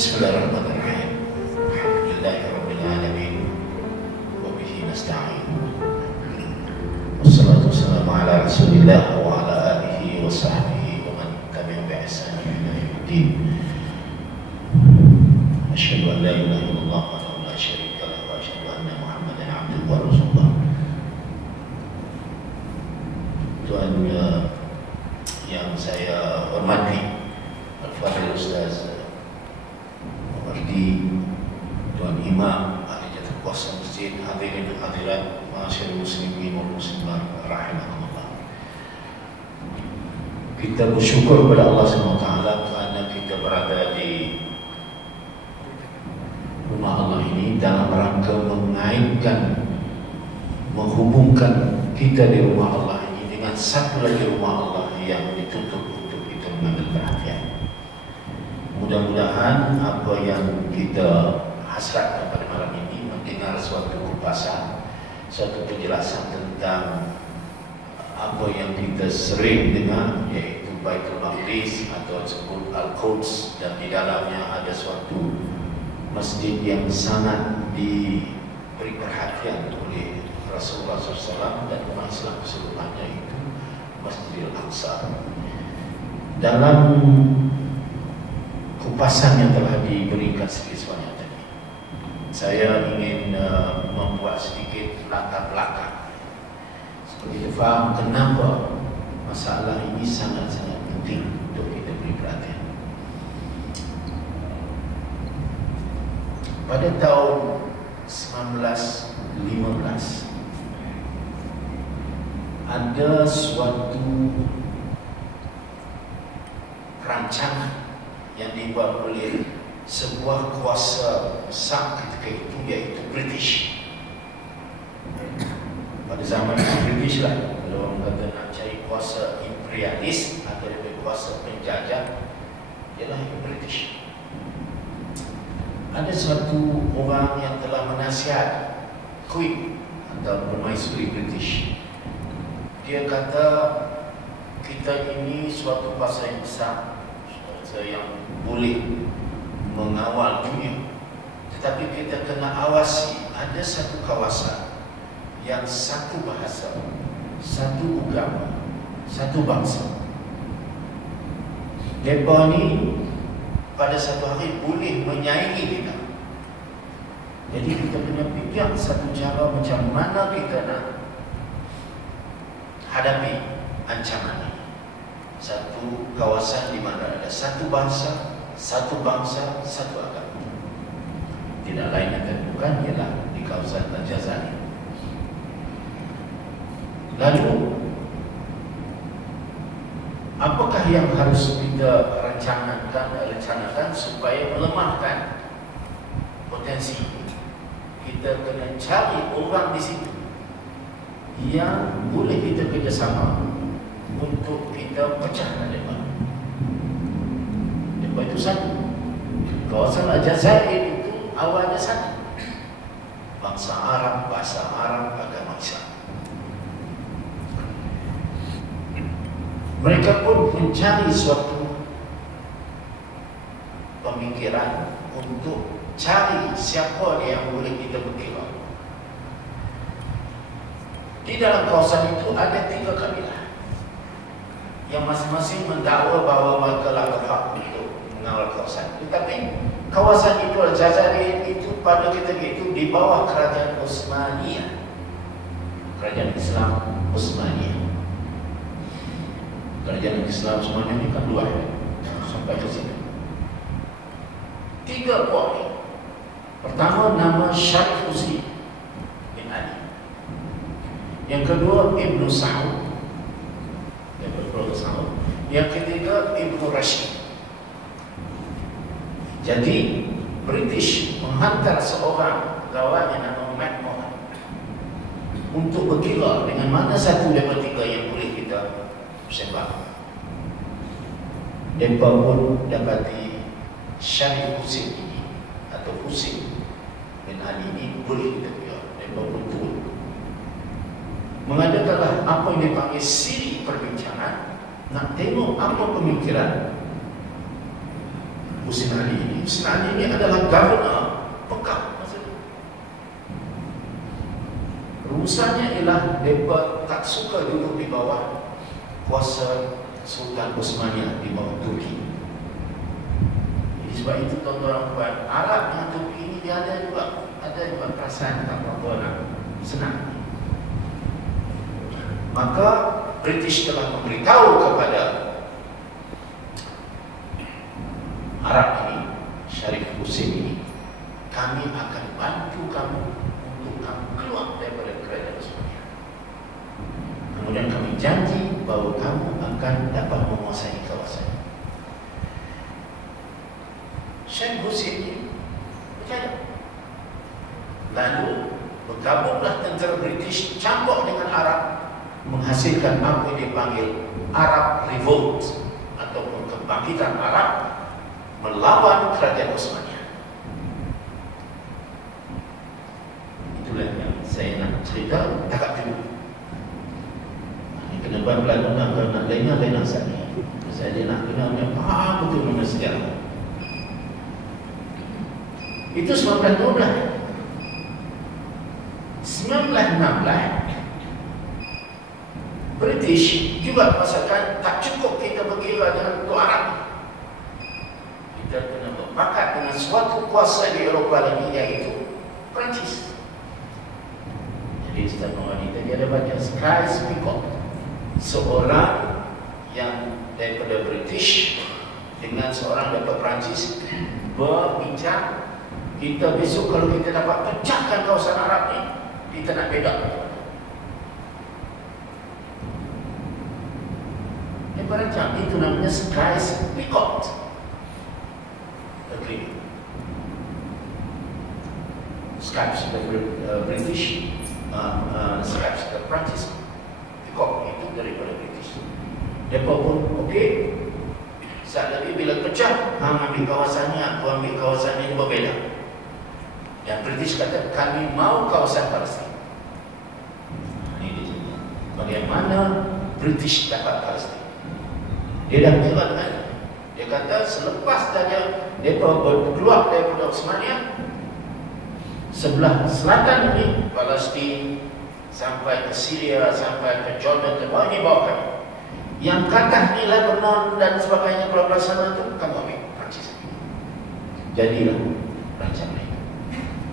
Bismillahirrahmanirrahim. Alhamdulillahirabbil alamin wa bihi nasta'in. Wassalatu wassalamu ala Rasulillah wa ala alihi wa sahbihi wa man tabi'a bi ihsan ila yaumiddin. Asyhadu an la ilaha illallah wa la syarika lahu wa asyhadu anna Muhammadan abduhu wa rasuluh. Tuan yang saya hormati, Al-Fadhil Ustaz Mardi, Tuan Imam, Ahli Jatuh Kuasa Masjid, hadirin dan hadirat, masyarakat muslimin wal muslimat rahimahumullah. Kita bersyukur kepada Allah SWT kerana kita berada di rumah Allah ini dalam rangka mengaitkan, menghubungkan kita di rumah Allah ini dengan satu lagi rumah Allah yang ditutup untuk kita mengambil perhatian. Mudah-mudahan apa yang kita hasratkan pada malam ini mendengar suatu kupasan, suatu penjelasan tentang apa yang kita sering dengar, iaitu Baitul Maqdis atau disebut Al-Quds, dan di dalamnya ada suatu masjid yang sangat diberi perhatian oleh Rasulullah SAW dan umat Islam keseluruhannya, itu Masjidil Aqsa. Dalam kupasan yang telah diberikan sedikit sebanyak tadi, saya ingin membuat sedikit latar belakang supaya kita faham kenapa masalah ini sangat-sangat penting untuk kita beri perhatian. Pada tahun 1915 ada suatu rancangan yang dibuat oleh sebuah kuasa besar ketika itu, iaitu British. Pada zaman British lah, kalau orang kata nak cari kuasa imperialis atau kuasa penjajah, ialah British. Ada suatu orang yang telah menasihat Queen atau permaisuri British. Dia kata, kita ini suatu kuasa yang besar yang boleh mengawal dunia, tetapi kita kena awasi ada satu kawasan yang satu bahasa, satu agama, satu bangsa. Mereka ni pada satu hari boleh menyaingi kita. Jadi kita kena fikir satu cara macam mana kita nak hadapi ancaman ini. Satu kawasan di mana ada satu bahasa, satu bangsa, satu agama. Tidak lain dan bukan ialah di kawasan Al-Jazair. Lalu, apakah yang harus kita rencanakan supaya melemahkan potensi? Kita kena cari orang di situ yang boleh kita kerjasama untuk kita pecahkan mereka. Mereka itu satu. Kawasan Al-Jazair itu awalnya satu. Bangsa Arab, bahasa Arab, agama Islam. Mereka pun mencari suatu pemikiran untuk cari siapa dia yang boleh kita berkira. Di dalam kawasan itu ada 3 kabilah yang masing-masing mendakwa bahawa mereka lah berhak untuk mengawal kawasan. Tetapi kawasan itu, Al-Jazair itu pada ketika itu di bawah kerajaan Utsmaniyah, kerajaan Islam Utsmaniyah. Kerajaan Islam Utsmaniyah ini kan luar sampai ke sini. 3 poin. Pertama, nama Syarif Husain bin Ali. Yang kedua, Ibnu Saud. Yang ketiga, Ibnu Rashid. Jadi British menghantar seorang lawan yang nama McMahon untuk berkira dengan mana satu daripada 3 yang boleh kita sembah. Mereka pun dapati Syarif Husain ini atau Husain bin Ali ini boleh kita kira. Mereka pun turun mengadakanlah apa yang dipanggil siri perbincangan, nak tengok apa pemikiran Hussein Ali ini adalah governor Mekah masa itu. Rumusannya ialah mereka tak suka duduk di bawah kuasa Sultan Osmaniyah di bawah Turki. Jadi sebab itu tuan-tuan buat Arab dengan Turki ini dia ada juga perasaan tak apa nak senang. Maka British telah memberitahu kepada Arab ini, Syarif Hussein ini, kami akan bantu kamu untuk kamu keluar daripada kerajaan Osmaniyah. Kemudian kami janji bahawa kamu akan dapat menguasai kawasan. Syarif Hussein ini percaya. Lalu bergabunglah tentera British campur dengan Arab, menghasilkan apa yang dipanggil Arab Revolt ataupun kebangkitan Arab melawan kerajaan Osmaniyah. Itulah yang saya nak cerita agak dulu. Ini kena pelan-pelan nak lena saya. Saya nak kena faham betul mana sejarah. Itu 1912. 1916 British juga merasakan tak cukup kita berkira dengan untuk Arab. Kita kena berpakat dengan suatu kuasa di Eropah lagi, iaitu Perancis. Jadi Ustaz Muhammad tadi ada baca Sykes Picot, seorang yang daripada British dengan seorang daripada Perancis berbincang, kita besok kalau kita dapat pecahkan kawasan Arab ni, kita nak beda. Macam itu namanya Sykes Picot Agreement. Sykes British, Sykes Perancis, Picot itu daripada British. Mereka pun okey. Saat lagi bila pecah, hang ambil kawasannya, aku ambil kawasannya, berbeza. Yang British kata kami mau kawasan Palestin. Ini di sini. Bagaimana British dapat Palestin? Dia dah kira dengan dia kata selepas saja mereka keluar daripada Osmaniyah, sebelah selatan ini Palestin sampai ke Syria, sampai ke Jordan, ke bawah ini bawa kami. Yang kata ni Lebanon dan sebagainya belah sana itu kamu ambil Perancis. Jadilah rancangan ini.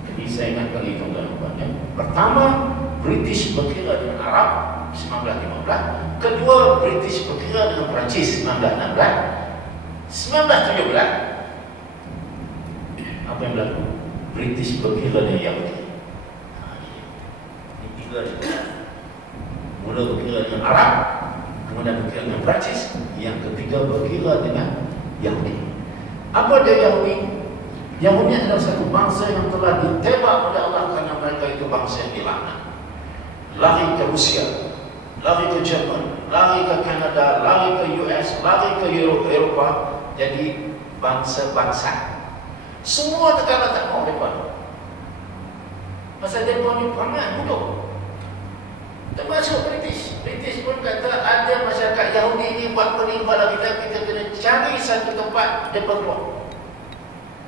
Jadi saya ingatkan itu tuan-tuan. Pertama, British berkira dengan Arab 1915. Kedua, British berkira dengan Perancis 1916. 1917 apa yang berlaku? British berkira dengan Yahudi. Ini tiga dia. Mula berkira dengan Arab, kemudian berkira dengan Perancis, yang ketiga berkira dengan Yahudi. Apa dia Yahudi? Yahudi adalah satu bangsa yang telah ditembak oleh Allah kerana mereka itu bangsa yang dilaknat. Lari ke Rusia, lari ke Jerman, lari ke Kanada, lari ke US, lari ke Eropah, jadi bangsa-bangsa. Semua negara tak mahu mereka. Pasal mereka ni perangai bodoh. Termasuk British. British pun kata ada masyarakat Yahudi ini buat pening pada kita, kita kena cari satu tempat mereka keluar.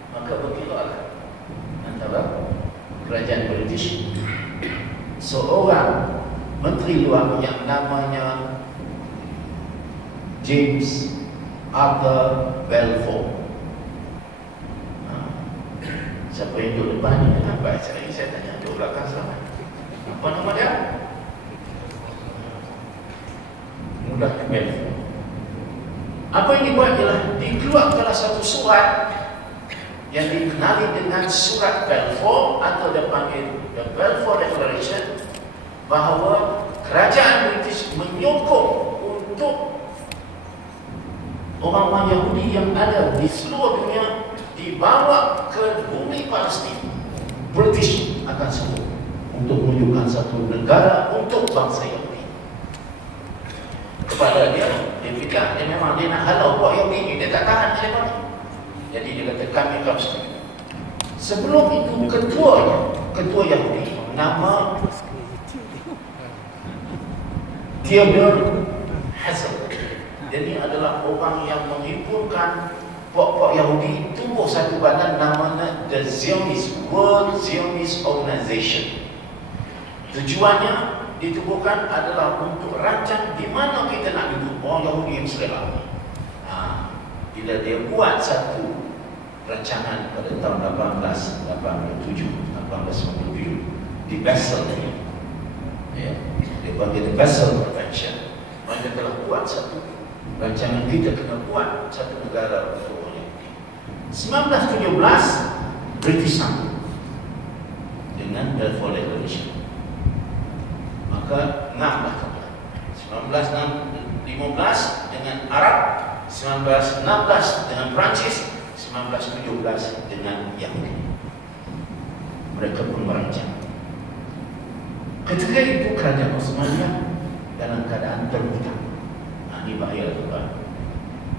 Maka berkiralah antara kerajaan British, seorang menteri luar yang namanya James Arthur Balfour. Siapa yang duduk depan ni? Kenapa saya tanya duduk belakang selama. Apa nama dia? Mudah Balfour. Apa yang dibuat ialah dikeluarkanlah satu surat yang dikenali dengan surat Balfour atau dipanggil the Balfour Declaration, bahawa kerajaan British menyokong untuk orang-orang Yahudi yang ada di seluruh dunia dibawa ke bumi Palestin. British akan semua untuk menunjukkan satu negara untuk bangsa Yahudi. Kepada dia fikir dia memang dia nak halau buat Yahudi, dia tak tahan mereka ni. Jadi dia kata kami akan setuju. Sebelum itu ketua Yahudi nama Theodore Herzl. Jadi adalah orang yang menghimpunkan Pok-pok Yahudi tumbuh satu badan namanya The Zionist, World Zionist Organization. Tujuannya ditubuhkan adalah untuk rancang di mana kita nak duduk orang Yahudi yang selera. Bila dia buat satu rancangan pada tahun 1897 di Basel, ya, dia panggil The Basel Convention. Mereka telah buat satu rancangan, kita kena buat satu negara untuk orang Yahudi. 1917 British sambung dengan Balfour Declaration. Maka 1915 dengan Arab, 1916 dengan Perancis, 1917 dengan Yahudi. Mereka pun merancang. Ketika itu kerajaan Osmania dalam keadaan terhutang. Ini bahaya tuan.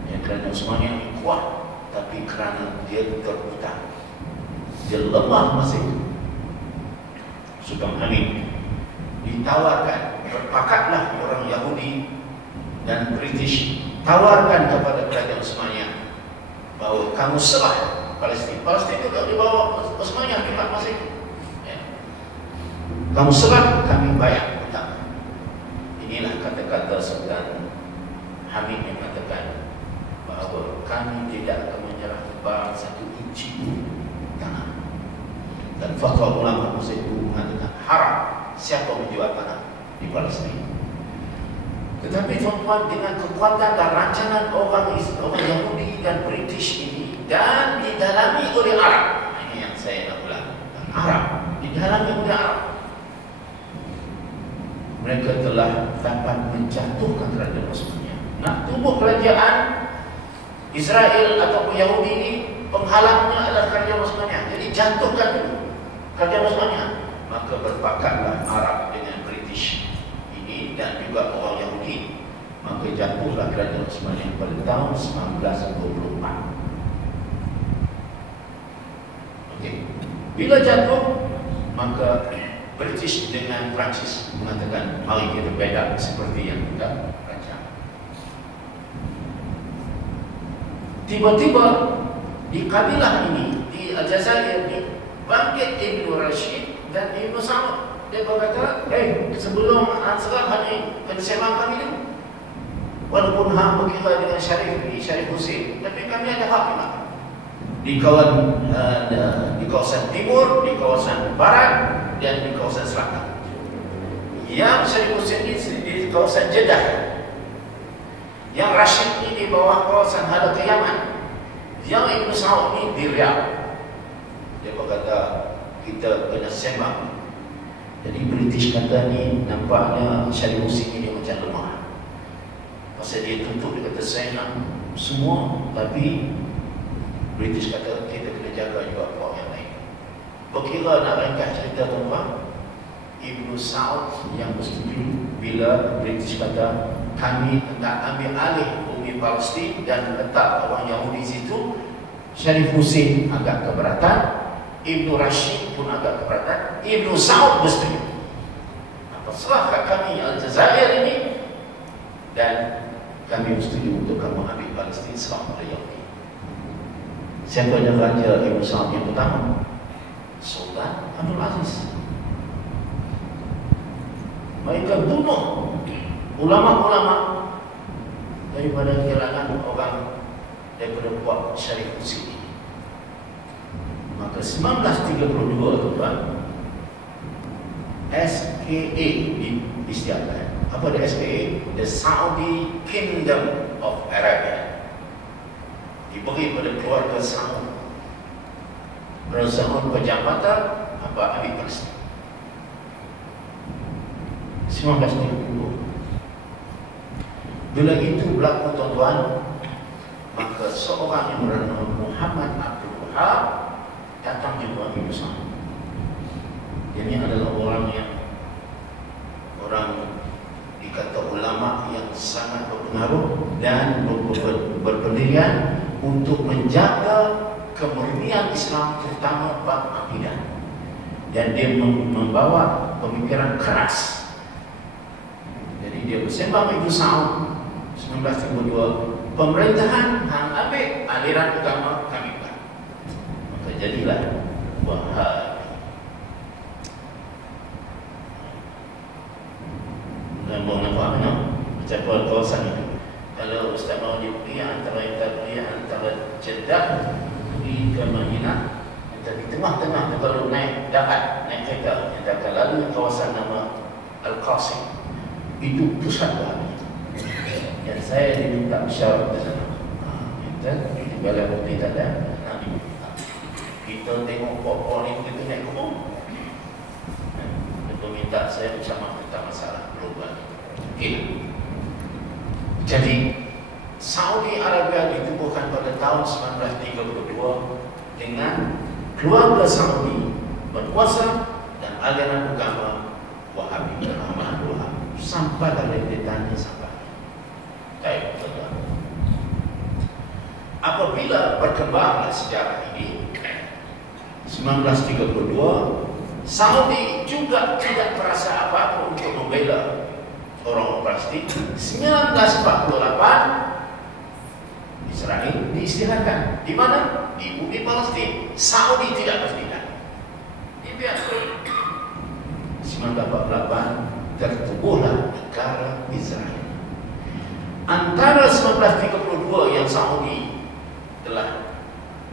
Yang kerajaan Osmania ini kuat, tapi kerana dia terhutang, dia lemah masa itu. Sultan Hamid ditawarkan, berpakatlah orang Yahudi dan British, tawarkan kepada kerajaan Osmania bahawa kamu serah Palestin. Palestin juga di bawah Osmania di masa itu. Ya. Kamu serah, kami bayar hutang. Inilah kata-kata Sultan Hamid yang mengatakan bahawa kami tidak akan menyerah barang satu inci tanah. Dan fatwa ulama masa itu mengatakan haram siapa menjual tanah di Palestin. Tetapi tuan-tuan, dengan kekuatan dan rancangan orang Yahudi dan British ini, dan didalami oleh Arab, ini yang saya nak ulang, Arab, didalami oleh Arab, mereka telah dapat menjatuhkan kerajaan Osmania. Nak tubuh kerajaan Israel ataupun Yahudi ini, penghalangnya adalah kerajaan Osmania. Jadi jatuhkan dulu kerajaan Osmania. Maka berpakatlah Arab dengan British ini dan juga orang Yahudi. Maka jatuhlah kerajaan Osmania pada tahun 1924. Okey. Bila jatuh, maka British dengan Perancis mengatakan mari kita bedak seperti yang kita rancang. Tiba-tiba di kabilah ini, di Aljazair ini, bangkit Ibn Rashid dan Ibn Saud. Dia berkata, sebelum Ansar hari kena sembang kami dulu. Walaupun hang berkira dengan Syarif Hussein, tapi kami ada hak juga. Di kawasan timur, di kawasan barat dan di kawasan selatan. Yang Syarif Hussein ini di kawasan Jeddah, yang Rashid ini di bawah kawasan Hadar Yaman, yang Ibn Saud ini di Riyadh. Dia berkata kita kena sembang. Jadi British kata ni nampaknya Syarif Hussein ini macam lemah. Pasal dia tuntut, dia kata saya nak semua, tapi British kata kita kena jaga juga puak yang lain. Berkira nak ringkas cerita tuan-tuan, Ibn Saud yang bersetuju bila British kata kami nak ambil alih bumi Palestin dan letak orang Yahudi situ. Syarif Hussein agak keberatan, Ibn Rashid pun agak keberatan, Ibn Saud bersetuju. Serahkan kami Aljazair ini dan kami bersetuju untuk kamu ambil Palestin selama pada Yahudi. Siapa yang raja Ibn Saud yang pertama? Sultan Abdul Aziz. Mereka bunuh ulama-ulama daripada kalangan orang daripada buat Syarif Hussein. Maka 1932 tuan, SKA diisytiharkan. Apa dia SKA? The Saudi Kingdom of Arabia. Diberi pada keluarga Saud. Bersama pejabatan ambil Palestin. 1932. Bila itu berlaku tuan-tuan, maka seorang yang bernama Muhammad Abdul Wahab datang jumpa Ibn Saud. Dia ini adalah orang dikata ulama yang sangat berpengaruh dan berpendirian untuk menjaga kemurnian Islam, terutama bab akidah. Dan dia membawa pemikiran keras. Jadi dia bersembang Ibn Saud 1932 pemerintahan hang ambil aliran agama kami buat. Maka jadilah Wahabi. Nampak macam kawasan itu. Kalau Ustaz mau pergi antara Jeddah pergi ke Madinah, di tengah-tengah tu kalau naik kereta yang akan lalu kawasan nama Al-Qasim, itu pusat Wahabi. Dan saya diminta syarat ke sana. Kita di Balai Bukti tak ada. Kita tengok pokok ni kita naik kubur. Dia minta saya bersama tentang masalah global. Okay. Jadi Saudi Arabia ditubuhkan pada tahun 1932 dengan keluarga Saudi berkuasa dan aliran agama Wahabi dan Ahmad Wahabi sampai dari ditanya sampai. Baik, tuan-tuan. Apabila berkembanglah sejarah ini 1932, Saudi juga tidak merasa apa-apa untuk membela orang Palestin. 1948 Israel diistirahatkan. Di mana? Di bumi Palestin. Saudi tidak bertindak. Dibiarkan. 1948 tertubuhlah negara Israel. Antara 1932 yang Saudi telah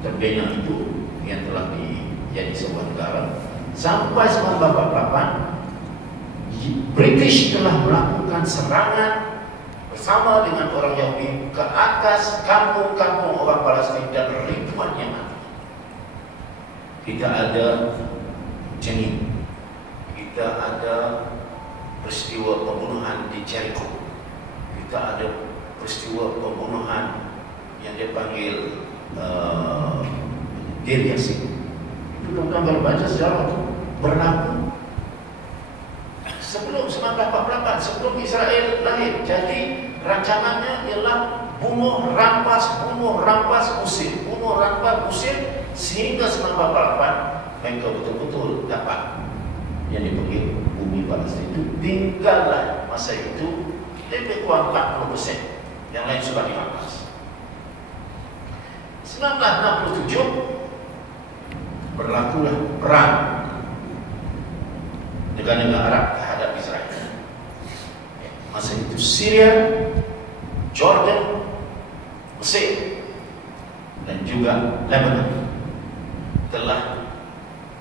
terbina itu, yang telah menjadi sebuah negara, sampai 1948 British telah melakukan serangan bersama dengan orang Yahudi ke atas kampung-kampung orang Palestin dan ribuan yang mati. Kita ada Jenin, kita ada peristiwa pembunuhan di Jericho, kita ada peristiwa pembunuhan yang dia panggil Deir Yassin. Itu bukan berbaca sejarah itu berlaku sebelum 1948, sebelum Israel lahir. Jadi rancangannya ialah bunuh, rampas, usir, bunuh, rampas, usir, sehingga 1948 mereka betul-betul dapat yang dipanggil bumi Palestin itu. Tinggallah masa itu lebih kurang 40%, yang lain sudah dirampas. 1967 berlakulah perang negara-negara Arab terhadap Israel. Masa itu Syria, Jordan, Mesir dan juga Lebanon telah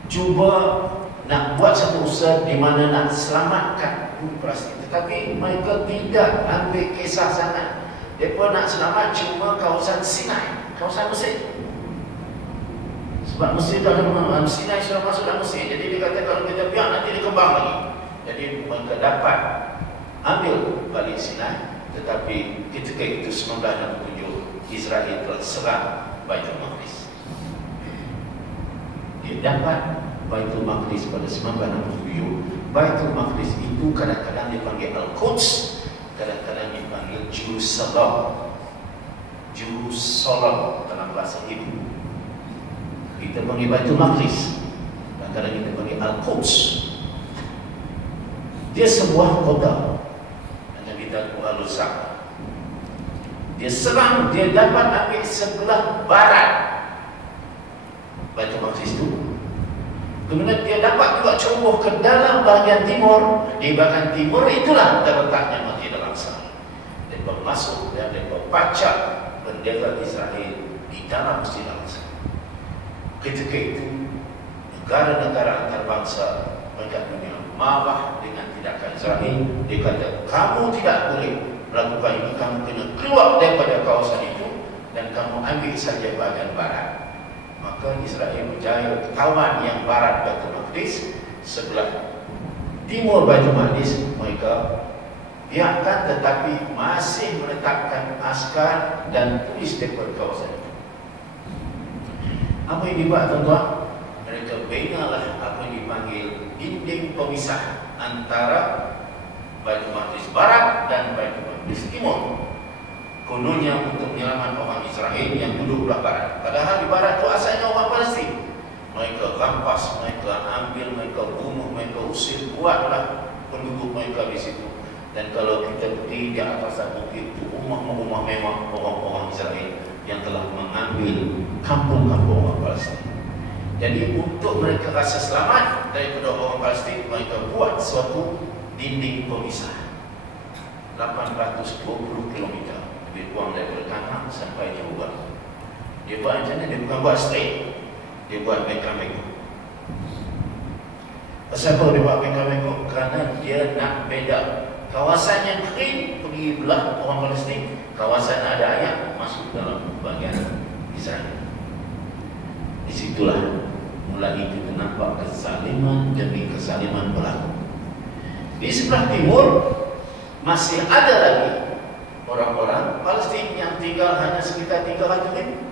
cuba nak buat satu usaha di mana nak selamatkan bumi Palestin, tetapi mereka tidak ambil kisah sangat. Mereka nak selamat cuma kawasan Sinai, kawasan Mesir. Sebab Mesir dah ada, Sinai sudah masuk dalam Mesir. Jadi dia kata kalau kita biar nanti dia kembang lagi. Jadi mereka dapat ambil balik Sinai. Tetapi ketika itu 1967 Israel telah serang Baitul Maqdis. Dia dapat Baitul Maqdis pada 1967. Baitul Maqdis itu kadang-kadang dipanggil Al-Quds, kadang-kadang dipanggil Jerusalem. Jerusalem dalam bahasa Hebrew. Kita panggil Baitul Maqdis, kadang-kadang kita panggil Al-Quds. Dia sebuah kota, hanya kita Al-Lusam. Dia serang, dia dapat ambil sebelah barat Baitul Maqdis itu. Kemudian dia dapat juga ceroboh ke dalam bahagian timur. Di bahagian timur itulah terletaknya Masjid Al-Aqsa. Mereka masuk dan mereka pacak bendera Israel di dalam Masjid Al-Aqsa. Ketika itu negara-negara antarabangsa mereka punya marah dengan tindakan Israel. Dia kata kamu tidak boleh melakukan ini, kamu kena keluar daripada kawasan itu dan kamu ambil saja bahagian barat. Maka Israel berjaya kawan yang barat Baitul Maqdis, sebelah timur Baitul Maqdis mereka biarkan, tetapi masih meletakkan askar dan polis di kawasan itu. Apa yang dibuat tuan-tuan? Mereka binalah apa yang dipanggil dinding pemisah antara Baitul Maqdis Barat dan Baitul Maqdis Timur. Kononnya untuk menyelamatkan orang Israel yang duduk belah barat. Padahal di barat itu asalnya orang Palestin. Mereka rampas, mereka ambil, mereka bunuh, mereka usir, buatlah penduduk mereka di situ. Dan kalau kita pergi di atas bukit itu, rumah-rumah mewah orang-orang Israel yang telah mengambil kampung-kampung orang Palestin. Jadi untuk mereka rasa selamat daripada orang Palestin, mereka buat suatu dinding pemisah 820 km lebih kurang daripada kanan sampai Jerusalem. Dia buat macam mana? Dia bukan buat straight, dia buat mega-mega. Pasal apa dia buat mega-mega? Kerana dia nak beda kawasan yang kering pergi belah orang Palestin, kawasan ada air masuk dalam bahagian Israel. Disitulah mulai kita nampak kezaliman demi kezaliman berlaku. Di sebelah timur masih ada lagi orang-orang Palestin yang tinggal hanya sekitar 300 ribu.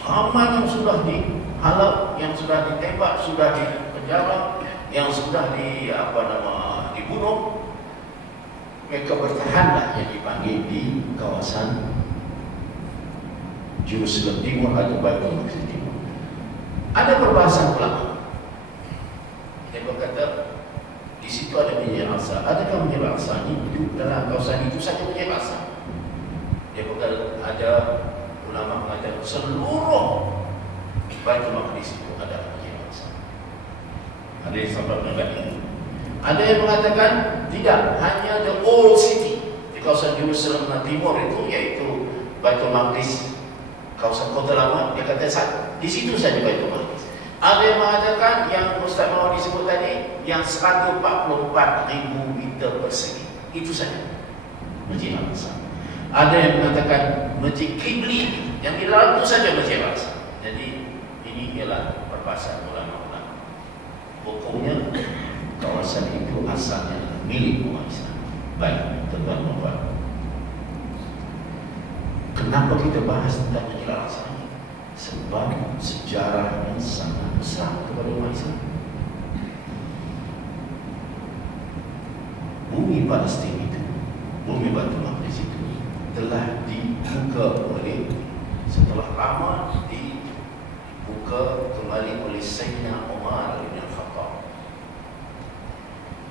Ramai yang sudah dihalau, yang sudah ditembak, sudah dipenjara, yang sudah dibunuh. Mereka bertahanlah yang dipanggil di kawasan Jerusalem Timur atau Baitul Maqdis Timur. Ada perbahasan ulama. Mereka berkata di situ ada Masjid Al-Aqsa. Adakah Masjid Al-Aqsa ini dalam kawasan itu saja Masjid Al-Aqsa? Dia berkata ada ulama mengatakan seluruh Baitul Maqdis itu ada Masjid Al-Aqsa. Ada yang sampai mengenai. Ada yang mengatakan tidak, hanya the old city di kawasan Jerusalem Timur itu, yaitu Baitul Maqdis, kawasan kota lama. Dia kata di situ saja Baitul Maqdis. Ada yang mengatakan yang Ustaz Mawar disebut tadi, yang 144,000 meter persegi, itu saja Masjid Al-Aqsa. Ada yang mengatakan Masjid Qibli, yang di dalam itu saja Masjid Al-Aqsa. Jadi ini ialah perbahasan ulama-ulama. Pokoknya kawasan itu asalnya milik umat Islam. Baik, tuan-tuan. Kenapa kita bahas tentang Masjid Al-Aqsa ini? Sebab sejarahnya sangat besar kepada umat Islam. Bumi Palestin itu, bumi Baitul Maqdis itu telah dibuka oleh, setelah lama dibuka kembali oleh Sayyidina Umar bin Khattab.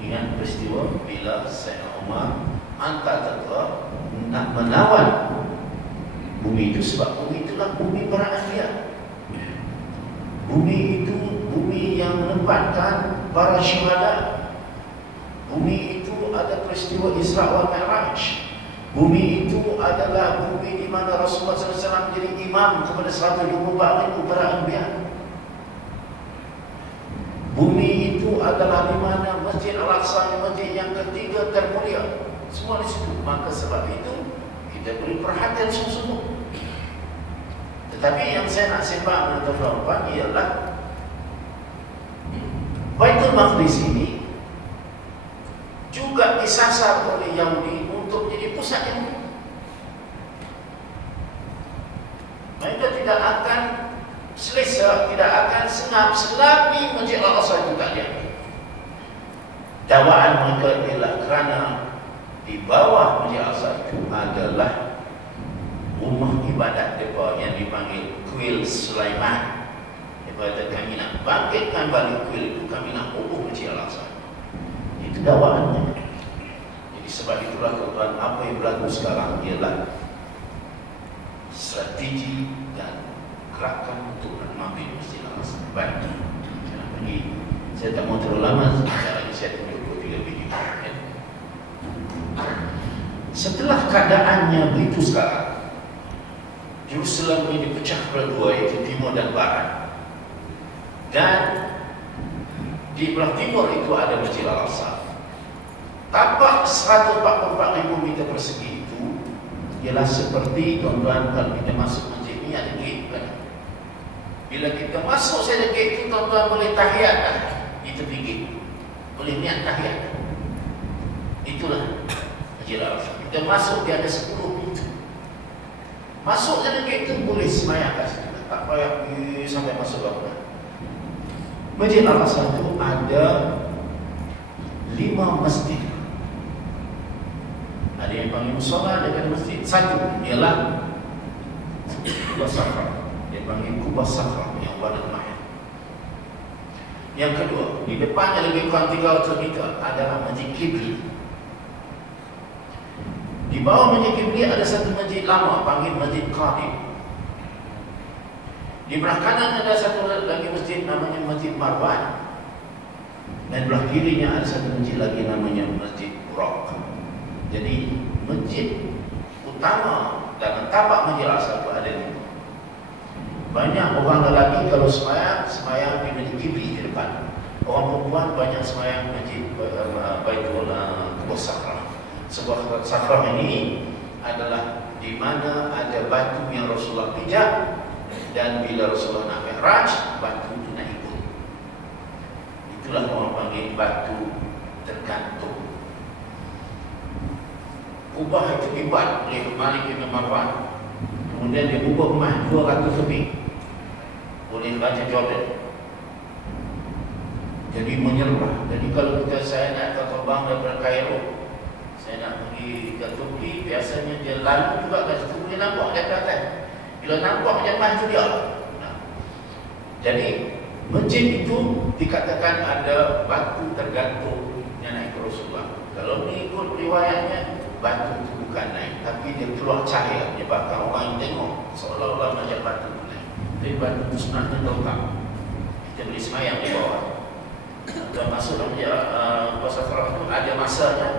Ingat peristiwa bila Sayyidina Umar hantar tentera nak menawan bumi itu, sebab bumi itulah bumi para anbiya. Bumi itu bumi yang menempatkan para syuhada. Bumi itu ada peristiwa Isra wal Mi'raj. Bumi itu adalah bumi di mana Rasulullah SAW menjadi imam kepada 124,000 para anbiya. Bumi itu adalah di mana Masjid Al-Aqsa, masjid yang ketiga termulia. Semua di situ. Maka sebab itu kita beri perhatian sungguh-sungguh. Tetapi yang saya nak sembang dengan tuan-tuan ialah Baitul Maqdis ini juga disasar oleh Yahudi untuk menjadi pusat Yahudi. Mereka tidak akan selesa, tidak akan senang selagi Masjid Al-Aqsa itu tak diambil. Dakwaan mereka ialah kerana di bawah Masjid Al-Aqsa itu adalah rumah ibadat mereka yang dipanggil Kuil Sulaiman. Mereka kata kami nak bangkitkan balik kuil itu, kami nak ubah Masjid Al-Aqsa. Itu dakwaannya. Jadi sebab itulah tuan-tuan, apa yang berlaku sekarang ialah strategi dan gerakan untuk mengambil Masjid Al-Aqsa. Baik, saya nak pergi. Saya tak mau terlalu lama, sekejap lagi saya tunjuk 2-3 video. Setelah keadaannya begitu sekarang, Jerusalem ini dipecah berdua, iaitu timur dan barat. Dan di belah timur itu ada Masjid Al-Aqsa. Tapak 144,000 meter persegi itu ialah seperti, tuan-tuan, kalau kita masuk masjid ini ada gate kan? Bila kita masuk saja gate itu, tuan-tuan boleh tahiyat kan? Di tepi gate, boleh niat tahiyat. Itulah Masjid Al-Aqsa. Kita masuk, dia ada 10 pintu. Masuk saja gate itu boleh semayang kat situ, tak payah sampai masuk bangunan. Masjid Al-Aqsa itu ada 5 masjid. Ada yang panggil musola, ada yang masjid. Satu ialah Kubah Sakhra. Dia panggil Kubah Sakhra yang warna emas. Yang kedua, di depannya lebih kurang 300 meter adalah Masjid Qibli. Di bawah Masjid Kibli ada satu masjid lama, panggil Masjid Qadim. Di belah kanan ada satu lagi masjid namanya Masjid Marwan. Dan belah kirinya ada satu masjid lagi namanya Masjid Burak. Jadi masjid utama dan tapak Masjid Al-Aqsa itu ada di situ. Banyak orang lelaki kalau semayang di Masjid Kibli di depan. Orang perempuan banyak semayang Masjid Baitul Kubur Sakrah. Sebuah sakrah ini adalah di mana ada batu yang Rasulullah pijak, dan bila Rasulullah nak mi'raj, batu itu nak ikut. Itulah orang panggil batu tergantung. Kubah itu dibuat oleh Malik bin Marwan. Kemudian dia ubah emas 200 lebih oleh Raja Jordan. Jadi menyerah. Jadi kalau saya nak terbang daripada Kairo, saya nak pergi ke Turki, biasanya dia lalu juga kat situ, dia nampak dia ke atas. Bila nampak jemaah itu dia. Jadi masjid itu dikatakan ada batu tergantung yang naik ke Rasulullah. Kalau mengikut riwayatnya, batu itu bukan naik, tapi dia keluar cahaya, dia bakal orang yang tengok seolah-olah macam batu itu naik. Jadi batu itu sebenarnya terletak. Kita boleh semayang di bawah. Kita masuk dalam puasa Sakrah itu ada masanya,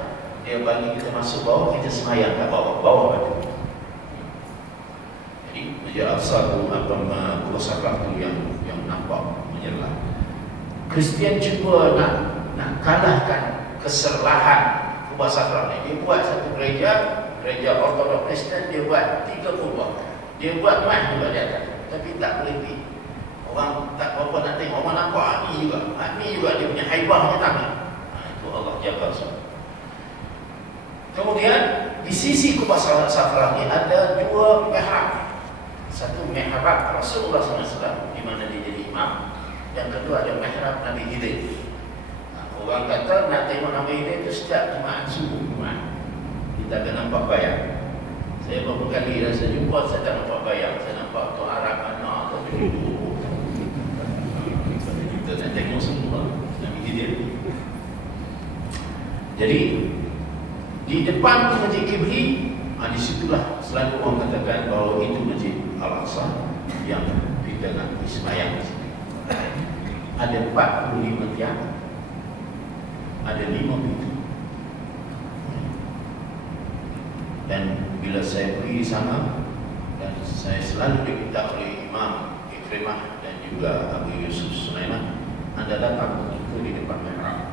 dia bagi kita masuk bawah, kita semayang kat bawah batu. Masjid Al-Aqsa itu Kubur Sakrah itu yang nampak menyerlah. Kristian cuba nak kalahkan kesalahan Kubur Sakrah ini. Dia buat satu gereja Ortodok Kristen, dia buat 3 kubur. Dia buat emas juga di atas, tapi tak boleh pergi. Orang tak apa nak tengok, orang nampak ni juga dia punya haibahnya tangan. Itu Allah jaga semua. Kemudian di sisi Kubur Sakrah ini ada 2 mihrab. Satu mihrab Rasulullah SAW di mana dia jadi imam. Yang kedua ada mihrab Nabi Hidayah. Orang kata nak tengok Nabi Hidayah itu setiap Jumaat subuh. Kita akan nampak bayang. Saya beberapa kali dah saya jumpa, saya tak nampak bayang. Saya nampak tu Arab anak atau dulu. Kita nak tengok semua Nabi Hidayah. Jadi di depan tu Masjid Kibli, di situlah selalu orang katakan bahawa itu Masjid Al-Aqsa yang kita nak sembahyang di sini. Ada 45 tiang, ada 5 pintu. Dan bila saya pergi di sana, dan saya selalu diminta oleh Imam Ikrimah dan juga Abu Yusuf Sulaiman, anda datang itu di depan mihrab.